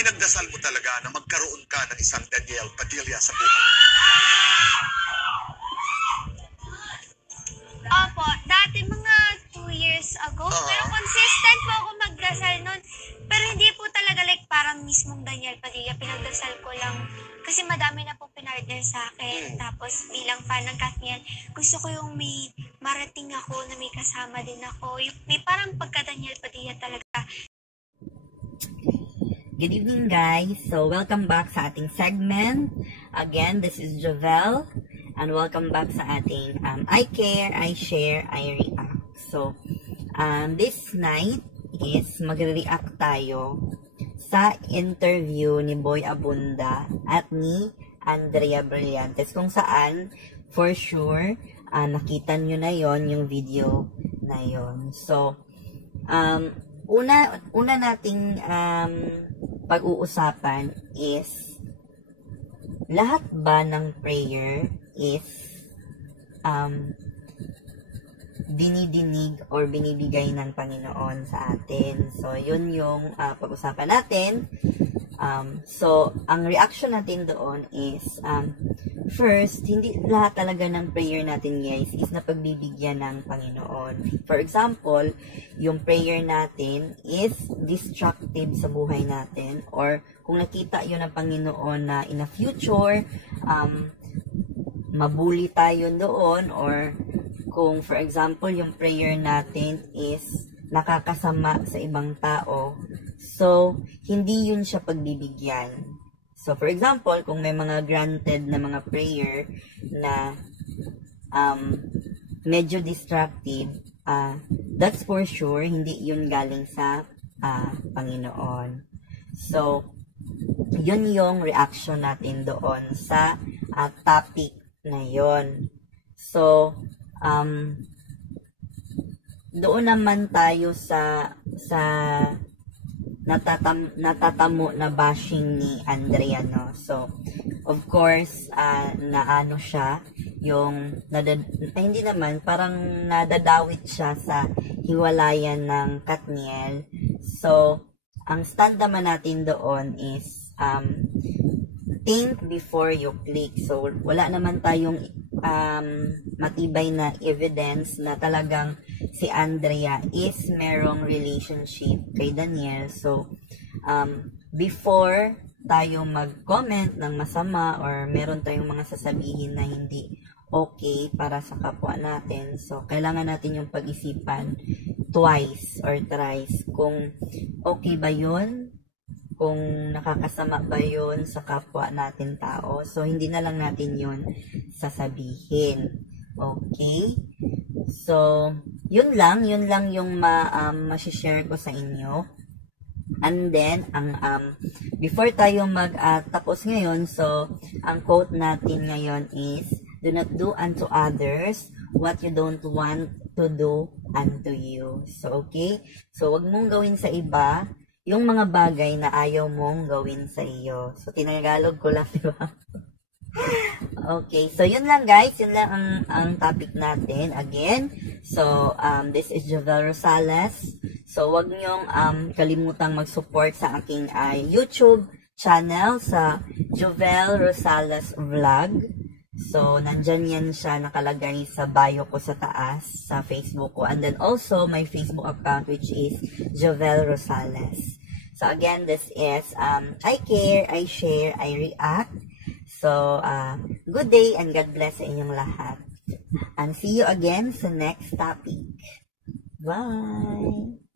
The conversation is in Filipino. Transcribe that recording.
Pinagdasal mo talaga na magkaroon ka ng isang Daniel Padilla sa buhay. Opo, dati mga 2 years ago, pero consistent po ako magdasal nun. Pero hindi po talaga like parang mismong Daniel Padilla, pinagdasal ko lang. Kasi madami na po pinartner sa akin. Tapos bilang fan ng Katniel, gusto ko yung may marating ako na may kasama din ako. Yung, may parang pagka-Daniel Padilla talaga. Good evening, guys. So, welcome back sa ating segment. Again, this is Jovel. And welcome back sa ating I Care, I Share, I React. So, this night is magre-react tayo sa interview ni Boy Abunda at ni Andrea Brillantes. Kung saan, for sure, nakita nyo na yon yung video na yon. So, una nating pag-uusapan is lahat ba ng prayer is dinidinig or binibigay ng Panginoon sa atin. So, yun yung pag-usapan natin. So, ang reaction natin doon is, first, hindi lahat talaga ng prayer natin, guys, is napagbibigyan ng Panginoon. For example, yung prayer natin is destructive sa buhay natin, or kung nakita yun ng Panginoon na in the future, mabuli tayo doon, or kung for example yung prayer natin is nakakasama sa ibang tao, so hindi yun siya pagbibigyan. So for example, kung may mga granted na mga prayer na medyo destructive, that's for sure hindi yun galing sa Panginoon. So yun yung reaction natin doon sa topic na yon. So, doon naman tayo sa natatamo na bashing ni Andrea, no? So, of course, naano siya, yung, hindi naman, parang nadadawit siya sa hiwalayan ng Katniel. So, ang stand naman natin doon is, think before you click. So, wala naman tayong matibay na evidence na talagang si Andrea is merong relationship kay Daniel. So, before tayo mag-comment ng masama or meron tayong mga sasabihin na hindi okay para sa kapwa natin, so, kailangan natin yung pag-isipan twice or thrice kung okay ba yun, kung nakakasama ba yun sa kapwa natin tao. So, hindi na lang natin yun sasabihin. Okay? So, yun lang yung masishare ko sa inyo. And then, before tayo tapos ngayon, so, ang quote natin ngayon is, do not do unto others what you don't want to do unto you. So, okay? So, wag mong gawin sa iba yung mga bagay na ayaw mong gawin sa iyo. So, tinagalog ko lang, di ba? Okay, so yun lang, guys. Yun lang ang topic natin. Again, so, this is Jovel Rosales. So, wag niyong kalimutang mag-support sa aking YouTube channel sa Jovel Rosales Vlog. So, nandyan yan siya nakalagay sa bio ko sa taas, sa Facebook ko. And then also, my Facebook account, which is Jovel Rosales. So, again, this is I Care, I Share, I React. So, good day and God bless sa inyong lahat. And see you again sa next topic. Bye!